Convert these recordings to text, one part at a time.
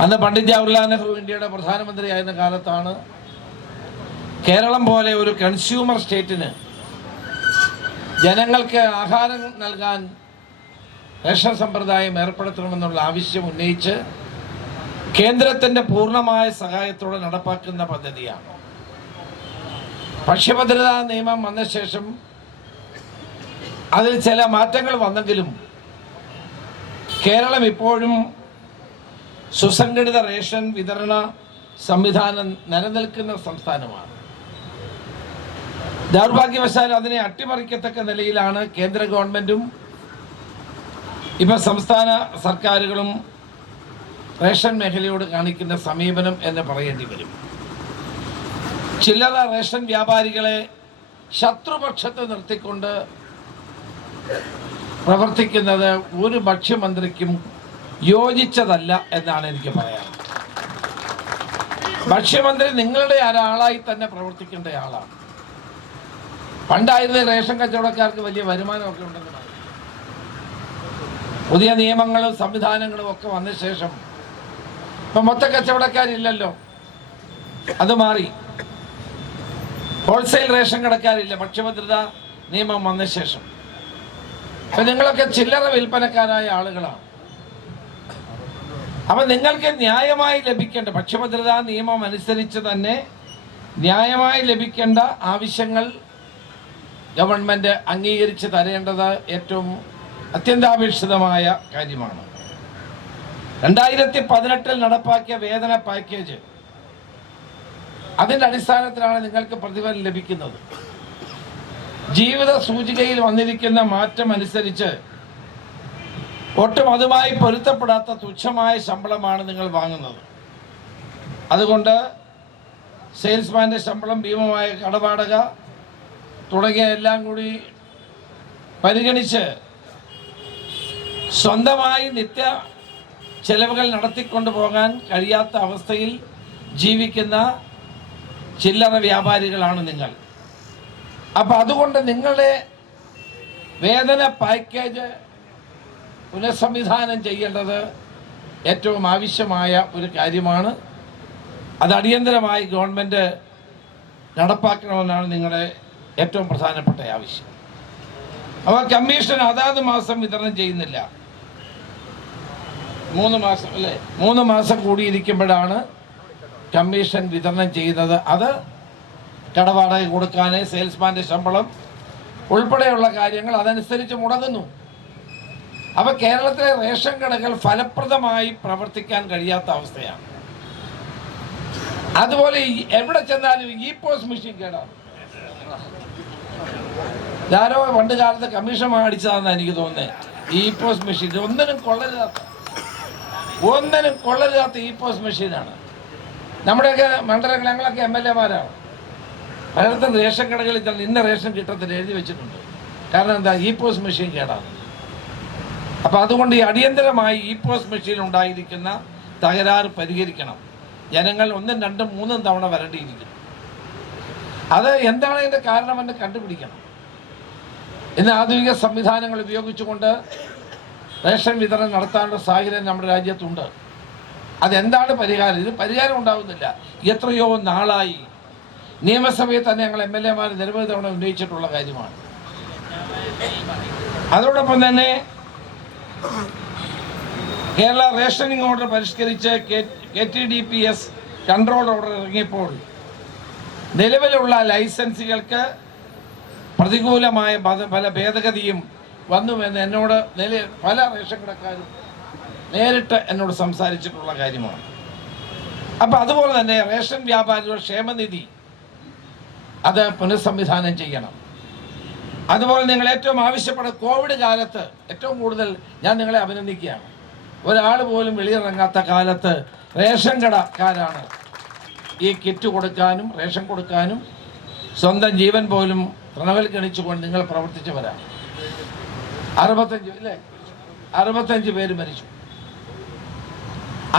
അന്ന് പണ്ഡിറ്റ് ജവഹർലാൽ നെഹ്റു ഇന്ത്യയുടെ പ്രധാനമന്ത്രിയായിരുന്ന കാലത്താണ് കേരളം പോലെ ഒരു കൺസ്യൂമർ സ്റ്റേറ്റിന് ജനങ്ങൾക്ക് ആഹാരം നൽകാൻ റേഷൻ സമ്പ്രദായം ഏർപ്പെടുത്തണമെന്നുള്ള ആവശ്യം ഉന്നയിച്ച് കേന്ദ്രത്തിന്റെ പൂർണമായ സഹായത്തോടെ നടപ്പാക്കുന്ന പദ്ധതിയാണ്. ഭക്ഷ്യഭദ്രതാ നിയമം വന്ന ശേഷം അതിൽ ചില മാറ്റങ്ങൾ വന്നെങ്കിലും കേരളം ഇപ്പോഴും സുസംഘടിത റേഷൻ വിതരണ സംവിധാനം നിലനിൽക്കുന്ന സംസ്ഥാനമാണ്. ദൗർഭാഗ്യവശാൽ അതിനെ അട്ടിമറിക്കത്തക്ക നിലയിലാണ് കേന്ദ്ര ഗവൺമെന്റും ഇപ്പൊ സംസ്ഥാന സർക്കാരുകളും റേഷൻ മേഖലയോട് കാണിക്കുന്ന സമീപനം എന്ന് പറയേണ്ടി വരും. ചില്ലറ റേഷൻ വ്യാപാരികളെ ശത്രുപക്ഷത്ത് നിർത്തിക്കൊണ്ട് പ്രവർത്തിക്കുന്നത് ഒരു ഭക്ഷ്യമന്ത്രിക്കും യോജിച്ചതല്ല എന്നാണ് എനിക്ക് പറയാൻ ഭക്ഷ്യമന്ത്രി നിങ്ങളുടെ ഒരാളായി തന്നെ പ്രവർത്തിക്കേണ്ട ആളാണ്. പണ്ടായിരുന്ന റേഷൻ കച്ചവടക്കാർക്ക് വലിയ വരുമാനമൊക്കെ ഉണ്ടെന്ന് പറയും പുതിയ നിയമങ്ങളും സംവിധാനങ്ങളും ഒക്കെ വന്ന ശേഷം ഇപ്പൊ മൊത്ത കച്ചവടക്കാരില്ലല്ലോ. അത് മാറി. Wholesale ration കടക്കാരില്ല. ഭക്ഷ്യഭദ്രത നിയമം വന്ന ശേഷം. അപ്പൊ നിങ്ങളൊക്കെ ചില്ലറ വിൽപ്പനക്കാരായ ആളുകളാണ്. അപ്പൊ നിങ്ങൾക്ക് ന്യായമായി ലഭിക്കേണ്ട ഭക്ഷ്യഭദ്രതാ നിയമം അനുസരിച്ച് തന്നെ ന്യായമായി ലഭിക്കേണ്ട ആവശ്യങ്ങൾ ഗവൺമെന്റ് അംഗീകരിച്ച് തരേണ്ടത് ഏറ്റവും അത്യന്താപേക്ഷിതമായ കാര്യമാണ്. രണ്ടായിരത്തി പതിനെട്ടിൽ നടപ്പാക്കിയ വേതന പാക്കേജ് അതിന്റെ അടിസ്ഥാനത്തിലാണ് നിങ്ങൾക്ക് പ്രതിഫലം ലഭിക്കുന്നത്. ജീവിത സൂചികയിൽ വന്നിരിക്കുന്ന മാറ്റം അനുസരിച്ച് ഒട്ടും അതുമായി പൊരുത്തപ്പെടാത്ത തുച്ഛമായ ശമ്പളമാണ് നിങ്ങൾ വാങ്ങുന്നത്. അതുകൊണ്ട് സെയിൽസ്മാന്റെ ശമ്പളം ഭീമമായ കടവാടക തുടങ്ങിയ എല്ലാം കൂടി പരിഗണിച്ച് സ്വന്തമായി നിത്യ ചെലവുകൾ നടത്തിക്കൊണ്ടു പോകാൻ കഴിയാത്ത അവസ്ഥയിൽ ജീവിക്കുന്ന ചില്ലറ വ്യാപാരികളാണ് നിങ്ങൾ. അപ്പോൾ അതുകൊണ്ട് നിങ്ങളുടെ വേതന പാക്കേജ് പുനഃസംവിധാനം ചെയ്യേണ്ടത് ഏറ്റവും ആവശ്യമായ ഒരു കാര്യമാണ്. അത് അടിയന്തരമായി ഗവൺമെന്റ് നടപ്പാക്കണമെന്നാണ് നിങ്ങളുടെ ഏറ്റവും പ്രധാനപ്പെട്ട ആവശ്യം. അവ കമ്മീഷൻ അതാത് മാസം വിതരണം ചെയ്യുന്നില്ല. മൂന്ന് മാസം അല്ലേ? മൂന്ന് മാസം കൂടിയിരിക്കുമ്പോഴാണ് കമ്മീഷൻ വിതരണം ചെയ്യുന്നത്. അത് കടവാടക കൊടുക്കാൻ സെയിൽസ്മാന്റെ ശമ്പളം ഉൾപ്പെടെയുള്ള കാര്യങ്ങൾ അതനുസരിച്ച് മുടങ്ങുന്നു. അപ്പൊ കേരളത്തിലെ റേഷൻ കടകൾ ഫലപ്രദമായി പ്രവർത്തിക്കാൻ കഴിയാത്ത അവസ്ഥയാണ്. അതുപോലെ എവിടെ ചെന്നാലും ഇ പോസ് മെഷീൻ കേടാണ്. ഞാനോ പണ്ട് കാലത്ത് കമ്മീഷൻ അടിച്ചതാണെന്ന് എനിക്ക് തോന്നുന്നത് ഇ പോസ് മെഷീൻ. ഒന്നിനും കൊള്ളരുതാത്ത ഒന്നിനും കൊള്ളരുതാത്ത ഇ പോസ് മെഷീനാണ്. നമ്മുടെയൊക്കെ മണ്ഡലങ്ങൾ ഞങ്ങളൊക്കെ എം എൽ എമാരാണ്. പലയിടത്തും റേഷൻ കടകളിൽ തന്നെ ഇന്ന റേഷൻ കിട്ടത്തിൽ എഴുതി വെച്ചിട്ടുണ്ട്. കാരണം എന്താ? ഇ പോസ് മെഷീൻ കേടാണ്. അപ്പം അതുകൊണ്ട് ഈ അടിയന്തരമായി ഇ പോസ്റ്റ് മെഷീൻ ഉണ്ടായിരിക്കുന്ന തകരാറ് പരിഹരിക്കണം. ജനങ്ങൾ ഒന്നും രണ്ടും മൂന്നും തവണ വരേണ്ടിയിരിക്കുന്നു അത് എന്താണ് അതിന്റെ കാരണമെന്ന് കണ്ടുപിടിക്കണം. ഇന്ന് ആധുനിക സംവിധാനങ്ങൾ ഉപയോഗിച്ചുകൊണ്ട് റേഷൻ വിതരണം നടത്താനുള്ള സാഹചര്യം നമ്മുടെ രാജ്യത്തുണ്ട്. അതെന്താണ് പരിഹാരം? ഇത് പരിഹാരം ഉണ്ടാവുന്നില്ല. എത്രയോ നാളായി നിയമസഭയിൽ തന്നെ ഞങ്ങൾ എം എൽ എമാർ നിരവധി തവണ ഉന്നയിച്ചിട്ടുള്ള കാര്യമാണ്. അതോടൊപ്പം തന്നെ Kerala rationing order പരിഷ്കരിച്ച് K T D P S control order ഇറങ്ങിയപ്പോൾ നിലവിലുള്ള ലൈസൻസുകൾക്ക് പ്രതികൂലമായ പല- ഭേദഗതിയും വന്നുവെന്ന് എന്നോട് നില പല റേഷൻ കടക്കാരും നേരിട്ട് എന്നോട് സംസാരിച്ചിട്ടുള്ള കാര്യമാണ്. അപ്പം അതുപോലെ തന്നെ റേഷൻ വ്യാപാരികളുടെ ക്ഷേമനിധി അത് പുനഃസംവിധാനം ചെയ്യണം. അതുപോലെ നിങ്ങൾ ഏറ്റവും ആവശ്യപ്പെടുന്ന കോവിഡ് കാലത്ത് ഏറ്റവും കൂടുതൽ ഞാൻ നിങ്ങളെ അഭിനന്ദിക്കുകയാണ്. ഒരാൾ പോലും വെളിയിറങ്ങാത്ത കാലത്ത് റേഷൻ കടക്കാരാണ് ഈ കിറ്റ് കൊടുക്കാനും റേഷൻ കൊടുക്കാനും സ്വന്തം ജീവൻ പോലും തൃണവൽഗണിച്ചുകൊണ്ട് നിങ്ങൾ പ്രവർത്തിച്ചവരാണ് അറുപത്തഞ്ച് അല്ലേ? അറുപത്തഞ്ച് പേര് മരിച്ചു.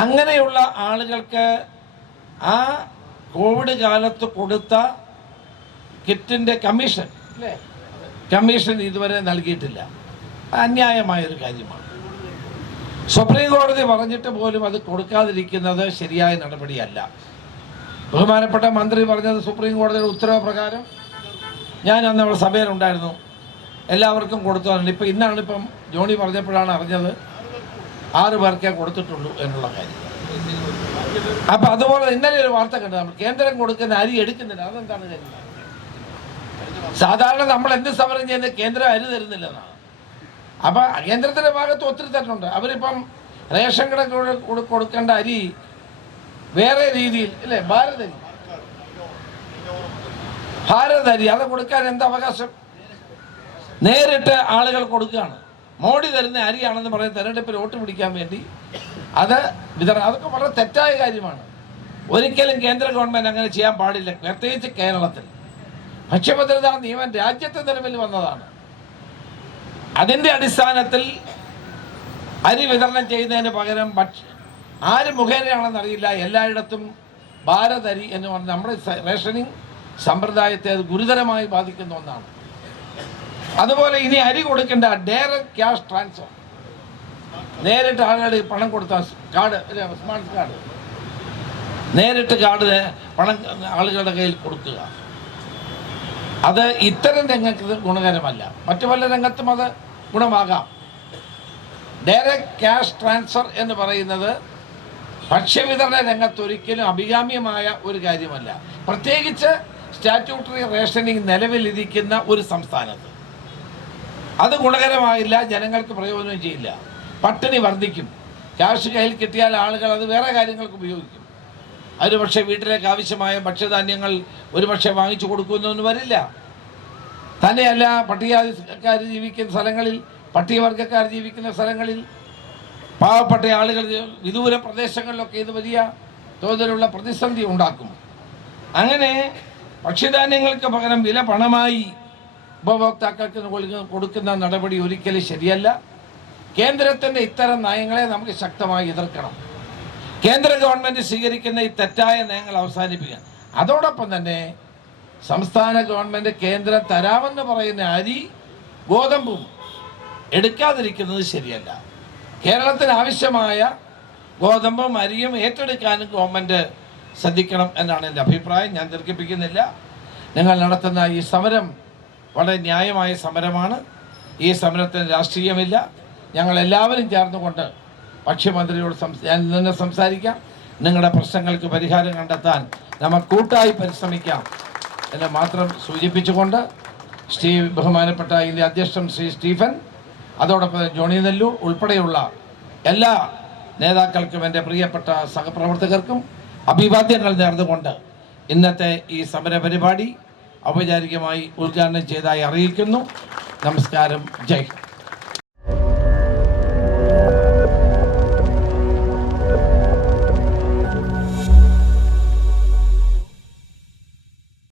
അങ്ങനെയുള്ള ആളുകൾക്ക് ആ കോവിഡ് കാലത്ത് കൊടുത്ത കിറ്റിന്റെ കമ്മീഷൻ അല്ലേ? കമ്മീഷൻ ഇതുവരെ നൽകിയിട്ടില്ല. അന്യായമായൊരു കാര്യമാണ്. സുപ്രീം കോടതി പറഞ്ഞിട്ട് പോലും അത് കൊടുക്കാതിരിക്കുന്നത് ശരിയായ നടപടിയല്ല. ബഹുമാനപ്പെട്ട മന്ത്രി പറഞ്ഞത് സുപ്രീം കോടതിയുടെ ഉത്തരവ് പ്രകാരം? ഞാൻ അന്ന് അവിടെ സഭയിലുണ്ടായിരുന്നു. എല്ലാവർക്കും കൊടുത്തു കൊടുത്തതാണ്. ഇപ്പം ഇന്നാണ് ഇപ്പം ജോണി പറഞ്ഞപ്പോഴാണ് അറിഞ്ഞത് ആറു പേർക്കേ കൊടുത്തിട്ടുള്ളൂ എന്നുള്ള കാര്യം. അപ്പം അതുപോലെ ഇന്നലെ ഒരു വാർത്ത കണ്ടു നമ്മൾ കേന്ദ്രം കൊടുക്കുന്ന അരി എടുക്കുന്നില്ല. അതെന്താണ് കാര്യം? സാധാരണ നമ്മൾ എന്ത് സമരം ചെയ്യുന്നത് കേന്ദ്രം അരി തരുന്നില്ലെന്നാണ് അപ്പൊ കേന്ദ്രത്തിന്റെ ഭാഗത്ത് ഒത്തിരി തരുന്നുണ്ട് അവരിപ്പം റേഷൻ കട കൊടുക്കേണ്ട അരി വേറെ രീതിയിൽ അല്ലേ ഭാരത് അരി. ഭാരത് അരി അത് കൊടുക്കാൻ എന്ത് അവകാശം? നേരിട്ട് ആളുകൾ കൊടുക്കുകയാണ്. മോഡി തരുന്ന അരിയാണെന്ന് പറഞ്ഞ് തെരഞ്ഞെടുപ്പിൽ വോട്ട് പിടിക്കാൻ വേണ്ടി അത് വിതരണം. അതൊക്കെ വളരെ തെറ്റായ കാര്യമാണ്. ഒരിക്കലും കേന്ദ്ര ഗവൺമെന്റ് അങ്ങനെ ചെയ്യാൻ പാടില്ല. പ്രത്യേകിച്ച് കേരളത്തിൽ. ഭക്ഷ്യഭദ്രതാ നിയമം രാജ്യത്തെ നിലവിൽ വന്നതാണ്. അതിന്റെ അടിസ്ഥാനത്തിൽ അരി വിതരണം ചെയ്യുന്നതിന് പകരം ഭക്ഷ്യ ആര് മുഖേനയാണെന്ന് അറിയില്ല. എല്ലായിടത്തും ഭാരത് അരി എന്ന് പറഞ്ഞ നമ്മുടെ റേഷനിങ് സമ്പ്രദായത്തെ അത് ഗുരുതരമായി ബാധിക്കുന്ന ഒന്നാണ്. അതുപോലെ ഇനി അരി കൊടുക്കേണ്ട ഡയറക്റ്റ് ക്യാഷ് ട്രാൻസ്ഫർ. നേരിട്ട് ആളുകൾ പണം കൊടുത്ത കാർഡ് സ്മാർട്ട് കാർഡ്. നേരിട്ട് കാർഡിന് പണം ആളുകളുടെ കയ്യിൽ കൊടുക്കുക. അത് ഇത്തരം രംഗത്ത് ഗുണകരമല്ല. മറ്റു പല രംഗത്തും അത് ഗുണമാകാം. ഡയറക്റ്റ് ക്യാഷ് ട്രാൻസ്ഫർ എന്ന് പറയുന്നത് ഭക്ഷ്യവിതരണ രംഗത്ത് ഒരിക്കലും അഭികാമ്യമായ ഒരു കാര്യമല്ല. പ്രത്യേകിച്ച് സ്റ്റാറ്റ്യൂട്ടറി റേഷനിങ് നിലവിലിരിക്കുന്ന ഒരു സംസ്ഥാനത്ത്. അത് ഗുണകരമായില്ല ജനങ്ങൾക്ക് പ്രയോജനം ചെയ്യില്ല. പട്ടിണി വർദ്ധിക്കും. ക്യാഷ് കയ്യിൽ കിട്ടിയാൽ ആളുകൾ അത് വേറെ കാര്യങ്ങൾക്ക് ഉപയോഗിക്കും. ഒരു പക്ഷേ വീട്ടിലേക്ക് ആവശ്യമായ ഭക്ഷ്യധാന്യങ്ങൾ ഒരു പക്ഷേ വാങ്ങിച്ചു കൊടുക്കുന്നൊന്നും വരില്ല. തന്നെയല്ല പട്ടികജാതിക്കാർ ജീവിക്കുന്ന സ്ഥലങ്ങളിൽ പട്ടികവർഗക്കാർ ജീവിക്കുന്ന സ്ഥലങ്ങളിൽ പാവപ്പെട്ട ആളുകൾ വിദൂര പ്രദേശങ്ങളിലൊക്കെ ഇത് വലിയ തോതിലുള്ള പ്രതിസന്ധി ഉണ്ടാക്കും. അങ്ങനെ ഭക്ഷ്യധാന്യങ്ങൾക്ക് പകരം വില പണമായി ഉപഭോക്താക്കൾക്ക് കൊടുക്കുന്ന നടപടി ഒരിക്കലും ശരിയല്ല. കേന്ദ്രത്തിന്റെ ഇത്തരം നയങ്ങളെ നമുക്ക് ശക്തമായി എതിർക്കണം. കേന്ദ്ര ഗവൺമെന്റ് സ്വീകരിക്കുന്ന ഈ തെറ്റായ നയങ്ങൾ അവസാനിപ്പിക്കുക. അതോടൊപ്പം തന്നെ സംസ്ഥാന ഗവൺമെന്റ് കേന്ദ്രം തരാമെന്ന് പറയുന്ന അരി ഗോതമ്പും എടുക്കാതിരിക്കുന്നത് ശരിയല്ല. കേരളത്തിന് ആവശ്യമായ ഗോതമ്പും അരിയും ഏറ്റെടുക്കാനും ഗവൺമെന്റ് ശ്രദ്ധിക്കണം എന്നാണ് എന്റെ അഭിപ്രായം. ഞാൻ ദീർഘിപ്പിക്കുന്നില്ല. നിങ്ങൾ നടത്തുന്ന ഈ സമരം വളരെ ന്യായമായ സമരമാണ്. ഈ സമരത്തിന് രാഷ്ട്രീയമില്ല. ഞങ്ങൾ എല്ലാവരും ചേർന്നുകൊണ്ട് ഭക്ഷ്യമന്ത്രിയോട് ഞാൻ തന്നെ സംസാരിക്കാം. നിങ്ങളുടെ പ്രശ്നങ്ങൾക്ക് പരിഹാരം കണ്ടെത്താൻ നമുക്ക് കൂട്ടായി പരിശ്രമിക്കാം. എന്ന് മാത്രം സൂചിപ്പിച്ചുകൊണ്ട് ശ്രീ ബഹുമാനപ്പെട്ട ഇന്ത്യ അധ്യക്ഷൻ ശ്രീ സ്റ്റീഫൻ അതോടൊപ്പം ജോണി നെല്ലു ഉൾപ്പെടെയുള്ള എല്ലാ നേതാക്കൾക്കും എന്റെ പ്രിയപ്പെട്ട സഹപ്രവർത്തകർക്കും അഭിവാദ്യങ്ങൾ നേർന്നുകൊണ്ട് ഇന്നത്തെ ഈ സമര പരിപാടി ഔപചാരികമായി ഉദ്ഘാടനം ചെയ്തതായി അറിയിക്കുന്നു. നമസ്കാരം. ജയ്